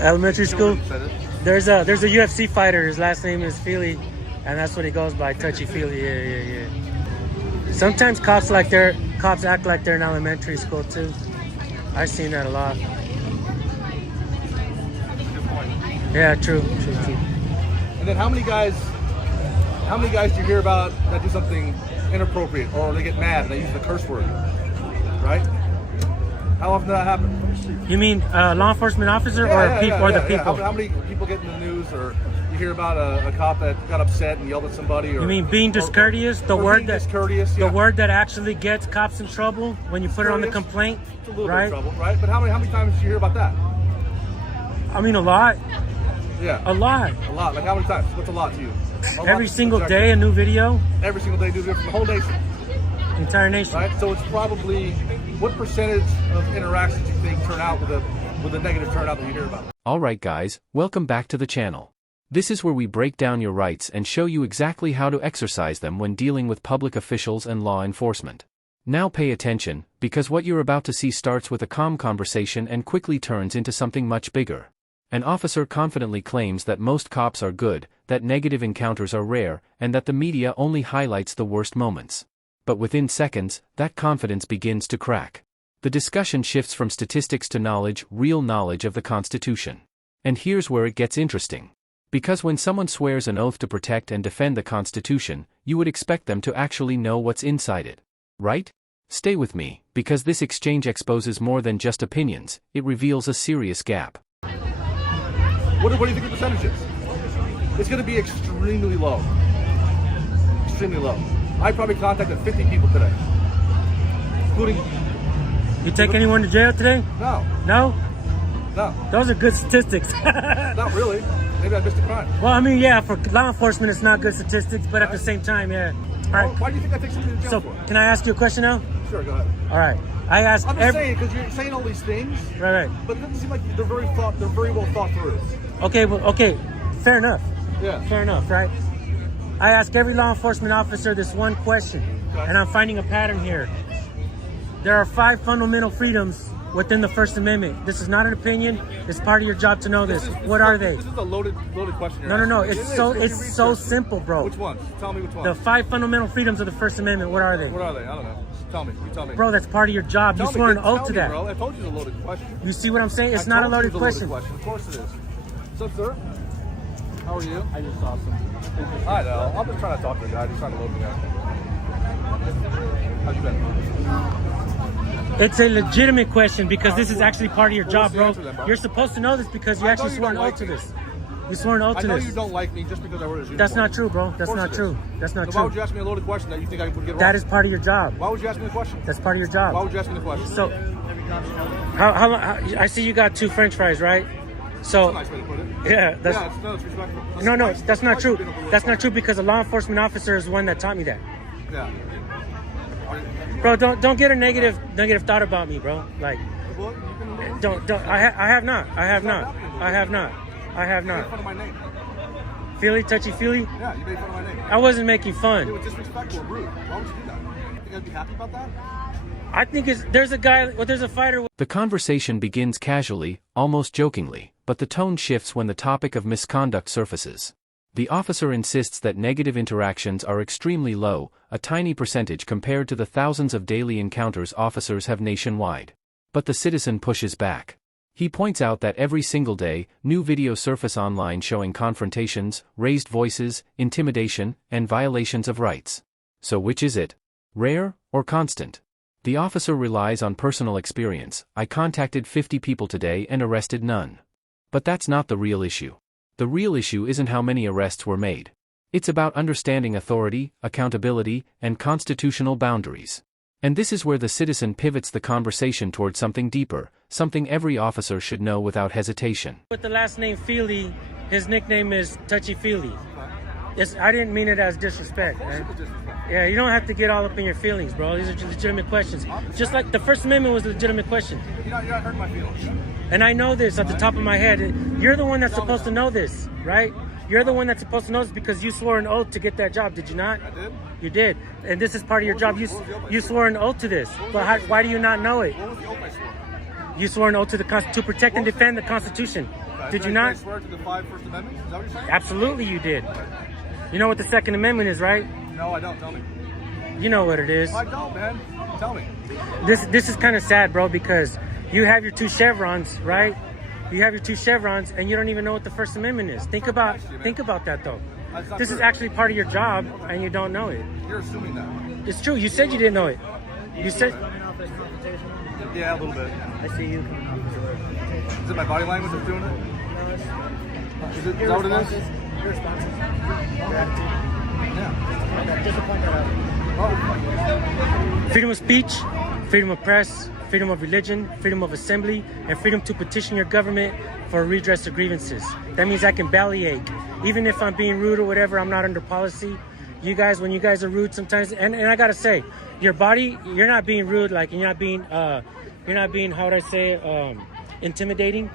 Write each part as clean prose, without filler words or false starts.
Elementary school. Said it. There's a UFC fighter. His last name is Feely, and that's what he goes by, Touchy Feely. Yeah. Sometimes cops act like they're in elementary school too. I've seen that a lot. Yeah, true. And then how many guys do you hear about that do something inappropriate, or they get mad and they use the curse word, right? How often does that happen? You mean law enforcement officer or the people? How many people get in the news, or you hear about a cop that got upset and yelled at somebody? Or, you mean being discourteous? The word that actually gets cops in trouble when you put it on the complaint, it's a little right? bit of trouble, right? But how many times do you hear about that? I mean, a lot. Yeah. A lot. A lot. Like how many times? What's a lot to you? Every single day, a new video. Every single day, new video from the whole nation. Entire nation. Right. So it's probably what percentage of interactions you think turn out with a negative turnout that you hear about? Alright guys, welcome back to the channel. This is where we break down your rights and show you exactly how to exercise them when dealing with public officials and law enforcement. Now pay attention, because what you're about to see starts with a calm conversation and quickly turns into something much bigger. An officer confidently claims that most cops are good, that negative encounters are rare, and that the media only highlights the worst moments. But within seconds, that confidence begins to crack. The discussion shifts from statistics to knowledge, real knowledge of the Constitution. And here's where it gets interesting. Because when someone swears an oath to protect and defend the Constitution, you would expect them to actually know what's inside it. Right? Stay with me, because this exchange exposes more than just opinions, it reveals a serious gap. What do you think the percentage is? It's going to be extremely low. Extremely low. I probably contacted 50 people today, including... You take anyone to jail today? No. No? No. Those are good statistics. Not really. Maybe I missed a crime. Well, I mean, yeah, for law enforcement, it's not good statistics, but at the same time, yeah. All right. Why do you think I take somebody to jail for? Can I ask you a question now? Sure, go ahead. All right. I asked. I'm just saying, because you're saying all these things. Right. But it doesn't seem like they're very well thought through. Okay. Fair enough. Yeah. Fair enough, right? I ask every law enforcement officer this one question, and I'm finding a pattern here. There are 5 fundamental freedoms within the First Amendment. This is not an opinion. It's part of your job to know this. What are they? This is a loaded question. No. It's so simple, bro. Which ones? Tell me which ones. The 5 fundamental freedoms of the First Amendment. What are they? What are they? I don't know. Tell me. You tell me. Bro, that's part of your job. You swore an oath to that. Bro. I told you it's a loaded question. You see what I'm saying? It's not a loaded question. Of course it is. What's up, sir? How are you? I just saw some. I know. I'm just trying to talk to the guy. He's trying to load me up. How'd you been? It's a legitimate question because this is actually part of your job, bro. You're supposed to know this because you actually swore an oath to this. You swore an oath to this. I know you don't like me just because I wear this uniform. That's not true, bro. That's not true. That's not true. Why would you ask me a loaded question that you think I would get wrong? That is part of your job. Why would you ask me the question? That's part of your job. Why would you ask me the question? So, how I see you got 2 French fries, right? So, that's a nice way to put it. Yeah, it's respectful. No, that's not true. That's not true because a law enforcement officer is one that taught me that. Yeah. Bro, don't get a negative thought about me, bro. Like, don't. I have not. You made fun of my name. Feely, touchy feely. Yeah, you made fun of my name. I wasn't making fun. It was disrespectful, rude. Why would you do that? You think I'd be happy about that? I think there's a fighter. The conversation begins casually, almost jokingly, but the tone shifts when the topic of misconduct surfaces. The officer insists that negative interactions are extremely low, a tiny percentage compared to the thousands of daily encounters officers have nationwide. But the citizen pushes back. He points out that every single day, new videos surface online showing confrontations, raised voices, intimidation, and violations of rights. So which is it? Rare or constant? The officer relies on personal experience. I contacted 50 people today and arrested none. But that's not the real issue. The real issue isn't how many arrests were made. It's about understanding authority, accountability, and constitutional boundaries. And this is where the citizen pivots the conversation toward something deeper, something every officer should know without hesitation. With the last name Feely, his nickname is Touchy Feely. I didn't mean it as disrespect, man. Yeah, you don't have to get all up in your feelings, bro. These are legitimate questions. Just like the First Amendment was a legitimate question. You're not hurting my feelings. And I know this at the top of my head. You're the one that's supposed to know this, right? You're the one that's supposed to know this because you swore an oath to get that job, did you not? I did. You did. And this is part of your job. You swore an oath to this. But why do you not know it? What was the oath I swore? You swore an oath to to protect and defend the Constitution. Okay. Did you not? I swear to the 5 First Amendments? Is that what you're saying? Absolutely, you did. You know what the Second Amendment is, right? No, I don't. Tell me. You know what it is. I don't, man. Tell me. This is kind of sad, bro, because you have your 2 chevrons, right? You have your 2 chevrons, and you don't even know what the First Amendment is. Think about that, though. This is actually part of your job, and you don't know it. You're assuming that. It's true. You said you didn't know it. You said. Yeah, a little bit. I see you. Is it my body language that's doing it? Is that what it is? Your responses, your attitude. Yeah. Okay, just to point that out. Oh. Freedom of speech, freedom of press, freedom of religion, freedom of assembly, and freedom to petition your government for redress of grievances. That means I can bellyache. Even if I'm being rude or whatever, I'm not under policy. You guys, when you guys are rude sometimes, and I gotta say, your body, you're not being rude, like you're not being, how would I say, intimidating,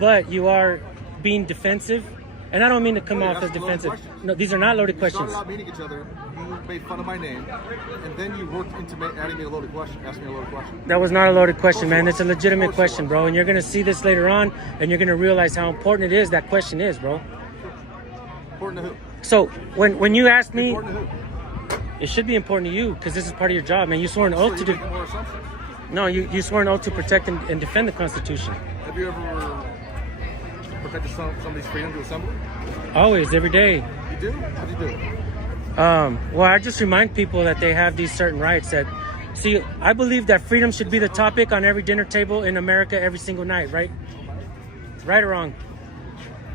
but you are being defensive. And I don't mean to come off as defensive. No, these are not loaded questions. We started out meeting each other, you made fun of my name, and then you worked into adding me a loaded question, asking me a loaded question. That was not a loaded question, man. It's a legitimate question, bro. And you're going to see this later on, and you're going to realize how important it is that question is, bro. Important to who? So, when you asked me, Important to who? it should be important to you, because this is part of your job, man. You swore an oath to do. More assumptions. No, you swore an oath to protect and defend the Constitution. Have you ever protected somebody's freedom to assemble? Always, every day. You do? How do you do it? Well, I just remind people that they have these certain rights that, see, I believe that freedom should be the topic on every dinner table in America every single night, right? Right or wrong?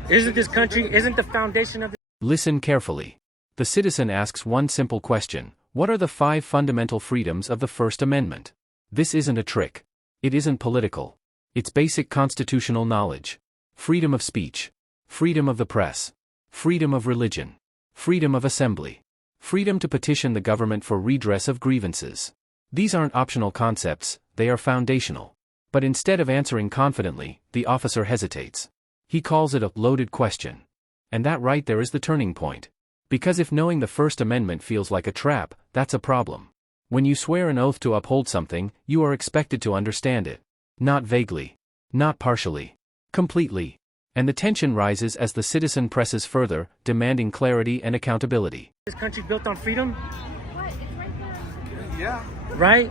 Isn't this country, isn't the foundation of the... Listen carefully. The citizen asks one simple question: what are the 5 fundamental freedoms of the First Amendment? This isn't a trick. It isn't political. It's basic constitutional knowledge. Freedom of speech. Freedom of the press. Freedom of religion. Freedom of assembly. Freedom to petition the government for redress of grievances. These aren't optional concepts, they are foundational. But instead of answering confidently, the officer hesitates. He calls it a loaded question. And that right there is the turning point. Because if knowing the First Amendment feels like a trap, that's a problem. When you swear an oath to uphold something, you are expected to understand it. Not vaguely. Not partially. Completely. And the tension rises as the citizen presses further, demanding clarity and accountability. This country built on freedom? What? It's right there. Yeah. Right?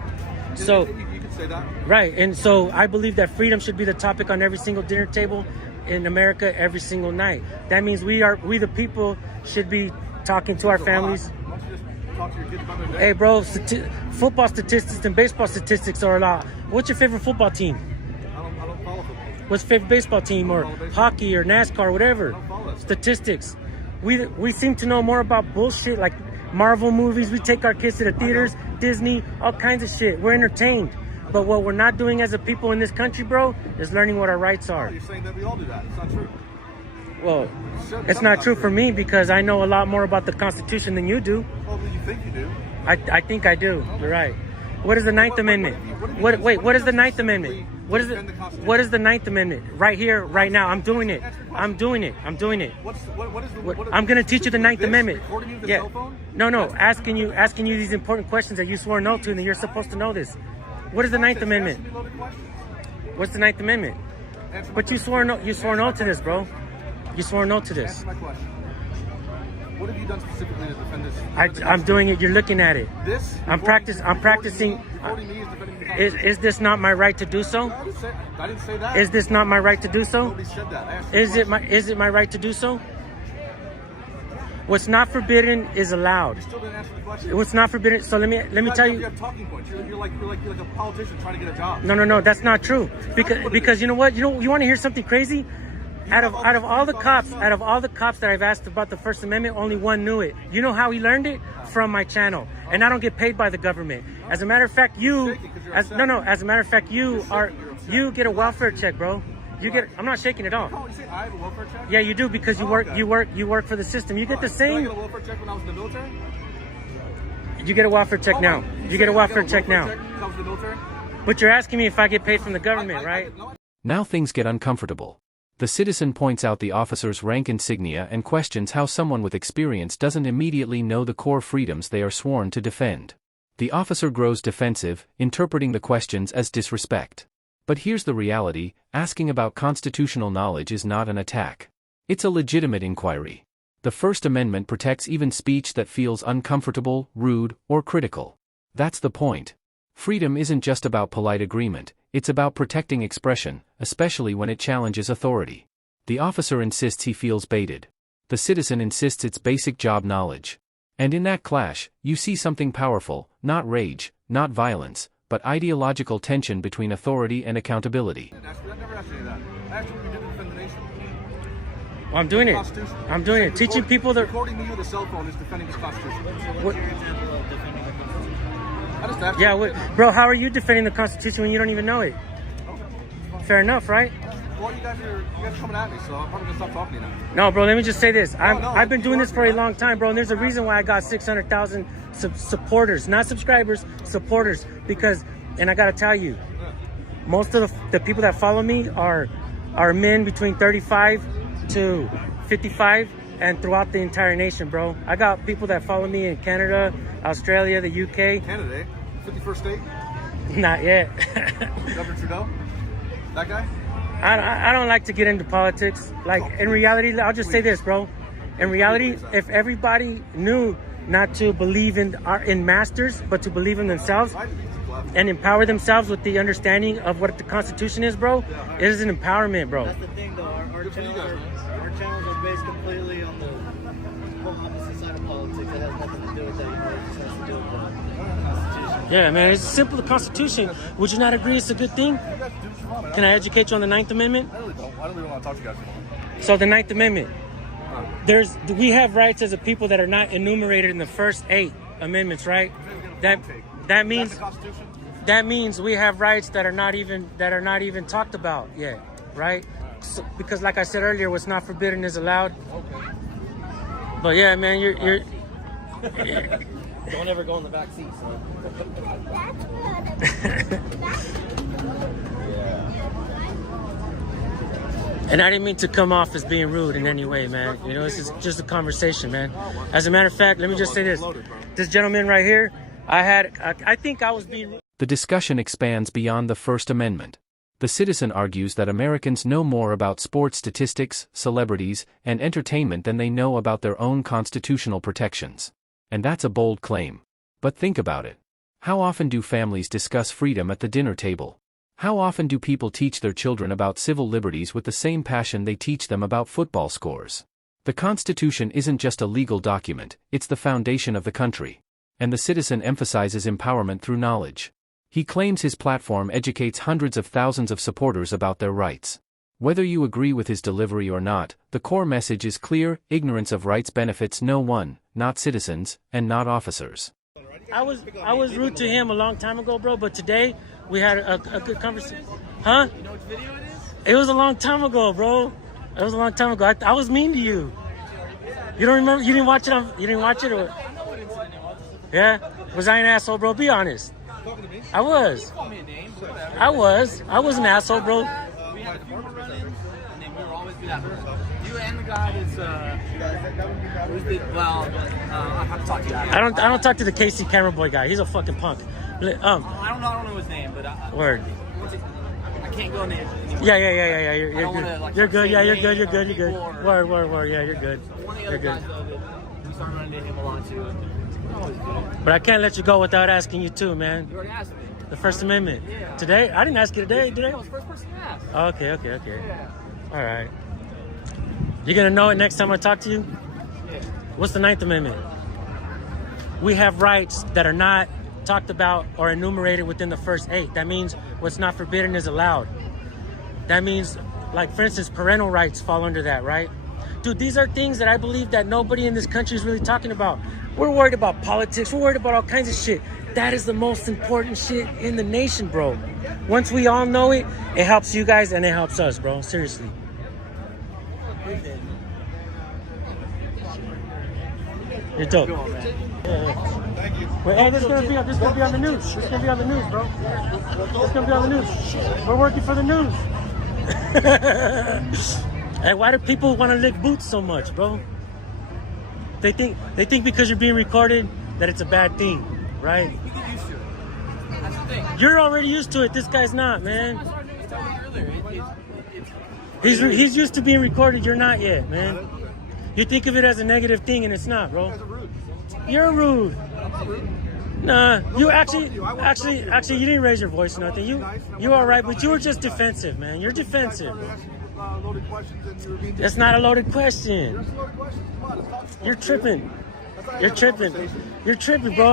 So, You could say that. right, and so I believe that freedom should be the topic on every single dinner table in America every single night. That means we the people should be talking to our families. Why don't you just talk to your kids about their day? Hey bro, football statistics and baseball statistics are a lot. What's your favorite football team? I don't follow football. What's your favorite baseball team, or hockey or NASCAR or whatever? Statistics. We seem to know more about bullshit like Marvel movies. We take our kids to the theaters, Disney, all kinds of shit. We're entertained. But what we're not doing as a people in this country, bro, is learning what our rights are. You're saying that we all do that. It's not true. Well, it's not true for me because I know a lot more about the Constitution than you do. Well, you think you do. I think I do. You're right. What is the Ninth Amendment? What is the Ninth Amendment? What is the Ninth Amendment? Right here, right now. I'm doing it. I'm doing it. I'm gonna teach you the Ninth Amendment. Yeah. No. Asking you these important questions that you swore no to, and that you're supposed to know this. What is the Ninth Amendment? What's the Ninth Amendment? But you swore no to this, bro. You swore no to this. Answer my question. What have you done specifically to defend this? I'm doing it. You're looking at it. This? I'm practicing. Reporting me is defending the Constitution. Is this not my right to do so? I didn't say that. Is this not my right to do so? Nobody said that. I asked you a Is it my right to do so? What's not forbidden is allowed. You still didn't answer the question. What's not forbidden? So let me tell You you. have talking points. You're like a politician trying to get a job. No, that's not true. Because you know what? You want to hear something crazy? Out of all the cops that I've asked about the First Amendment, only one knew it. You know how he learned it? From my channel. And I don't get paid by the government. As a matter of fact, you get a welfare check, bro. I'm not shaking at all. Oh, you say I have a welfare check? Yeah, you do, because you work for the system. You get the Did I same. get a welfare check when I was in the military? You get a welfare check now. You get a welfare check now. When I was in the military? But you're asking me if I get paid from the government, right? Now things get uncomfortable. The citizen points out the officer's rank insignia and questions how someone with experience doesn't immediately know the core freedoms they are sworn to defend. The officer grows defensive, interpreting the questions as disrespect. But here's the reality, asking about constitutional knowledge is not an attack. It's a legitimate inquiry. The First Amendment protects even speech that feels uncomfortable, rude, or critical. That's the point. Freedom isn't just about polite agreement, it's about protecting expression, especially when it challenges authority. The officer insists he feels baited. The citizen insists it's basic job knowledge. And in that clash, you see something powerful, not rage, not violence, but ideological tension between authority and accountability. I never asked you that. I asked you what you did to defend the nation. Well, I'm doing it. Constitution. I'm doing it. Teaching people that. Recording me with a cell phone is defending the Constitution. What- I just asked Yeah, you. bro, how are you defending the Constitution when you don't even know it? Okay. Fair enough, right? Well, you guys are coming at me, so I'm probably gonna stop talking to you now. No, bro, let me just say this. No, I've been doing you this for a are- long time, bro, and there's a reason why I got 600,000 supporters. Not subscribers, supporters. Because, and I gotta tell you, most of the people that follow me are men between 35 to 55 and throughout the entire nation, bro. I got people that follow me in Canada, Australia, the UK. Canada, 51st state, Not yet. Governor Trudeau, that guy. I don't like to get into politics. Like, in reality, I'll just say this, bro. In reality, if everybody knew not to believe in masters, but to believe in themselves and empower themselves with the understanding of what the Constitution is, bro, it is an empowerment, bro. That's the thing, though. Our channels are based completely on the opposite side of politics. It has nothing to do with that. You know, it just has to do with the Constitution. Yeah, man, it's simple. The Constitution. Would you not agree it's a good thing? Can I educate you on the 9th Amendment? I really don't. I don't really want to talk to you guys anymore. So the 9th Amendment. We have rights as a people that are not enumerated in the first 8 amendments, right? That means That's the Constitution. that means we have rights that are not even talked about yet, right? So, because like I said earlier, what's not forbidden is allowed. Okay. But yeah, man, you're Don't ever go in the back seat, And I didn't mean to come off as being rude in any way, man. You know, this is just a conversation, man. As a matter of fact, let me just say this. This gentleman right here, I think I was being... The discussion expands beyond the First Amendment. The citizen argues that Americans know more about sports statistics, celebrities, and entertainment than they know about their own constitutional protections. And that's a bold claim. But think about it. How often do families discuss freedom at the dinner table? How often do people teach their children about civil liberties with the same passion they teach them about football scores? The Constitution isn't just a legal document, it's the foundation of the country. And the citizen emphasizes empowerment through knowledge. He claims his platform educates hundreds of thousands of supporters about their rights. Whether you agree with his delivery or not, the core message is clear: ignorance of rights benefits no one, not citizens, and not officers. I was rude to him a long time ago, bro, but today we had a good conversation. Huh? You know which video it is? It was a long time ago, bro. It was a long time ago. I was mean to you. You don't remember? You didn't watch it? You didn't watch it? Or? I know what incident it was. Yeah? Was I an asshole, bro? Be honest. I was. Call me a name, but whatever. I was an asshole, bro. We had a department running, and then we were always be that person. You and the guy is, I have to talk to you. I don't talk to the KC camera boy guy. He's a fucking punk. I don't know his name, but Word. I can't go name. Yeah. I You're don't good. wanna, like, You're good. say Yeah, you're names good. You're or good. You're good. people or- Word. Yeah, you're good. One of the You're other good. guys, though, that we started running into him a lot, too. And always good. But I can't let you go without asking you too, man. You already asked me. The First Amendment. Yeah. Today? I didn't ask you today, did I? I was the first person to ask. Okay. Yeah. All right. You gonna know it next time I talk to you? Yeah. What's the 9th Amendment? We have rights that are not talked about or enumerated within the first 8. That means what's not forbidden is allowed. That means, like, for instance, parental rights fall under that, right? Dude, these are things that I believe that nobody in this country is really talking about. We're worried about politics. We're worried about all kinds of shit. That is the most important shit in the nation, bro. Once we all know it, it helps you guys and it helps us, bro. Seriously. You're dope. Go on, man. Thank you. Wait, hey, this is gonna be on the news. This is gonna be on the news, bro. This is gonna be on the news. We're working for the news. Hey, why do people want to lick boots so much, bro? They think because you're being recorded that it's a bad thing, right? You get used to it. That's the thing. You're already used to it. This guy's not, man. I started doing He's used to being recorded. You're not yet, man. You think of it as a negative thing, and it's not, bro. You're rude. I'm not rude. Nah, you actually, you didn't raise your voice or nothing. You all right, but you were just defensive, man. You're defensive. Loaded questions and you were being That's not a loaded question. That's a loaded question. Come on, let's talk. You're tripping. That's not You're having a tripping. conversation. You're tripping, bro.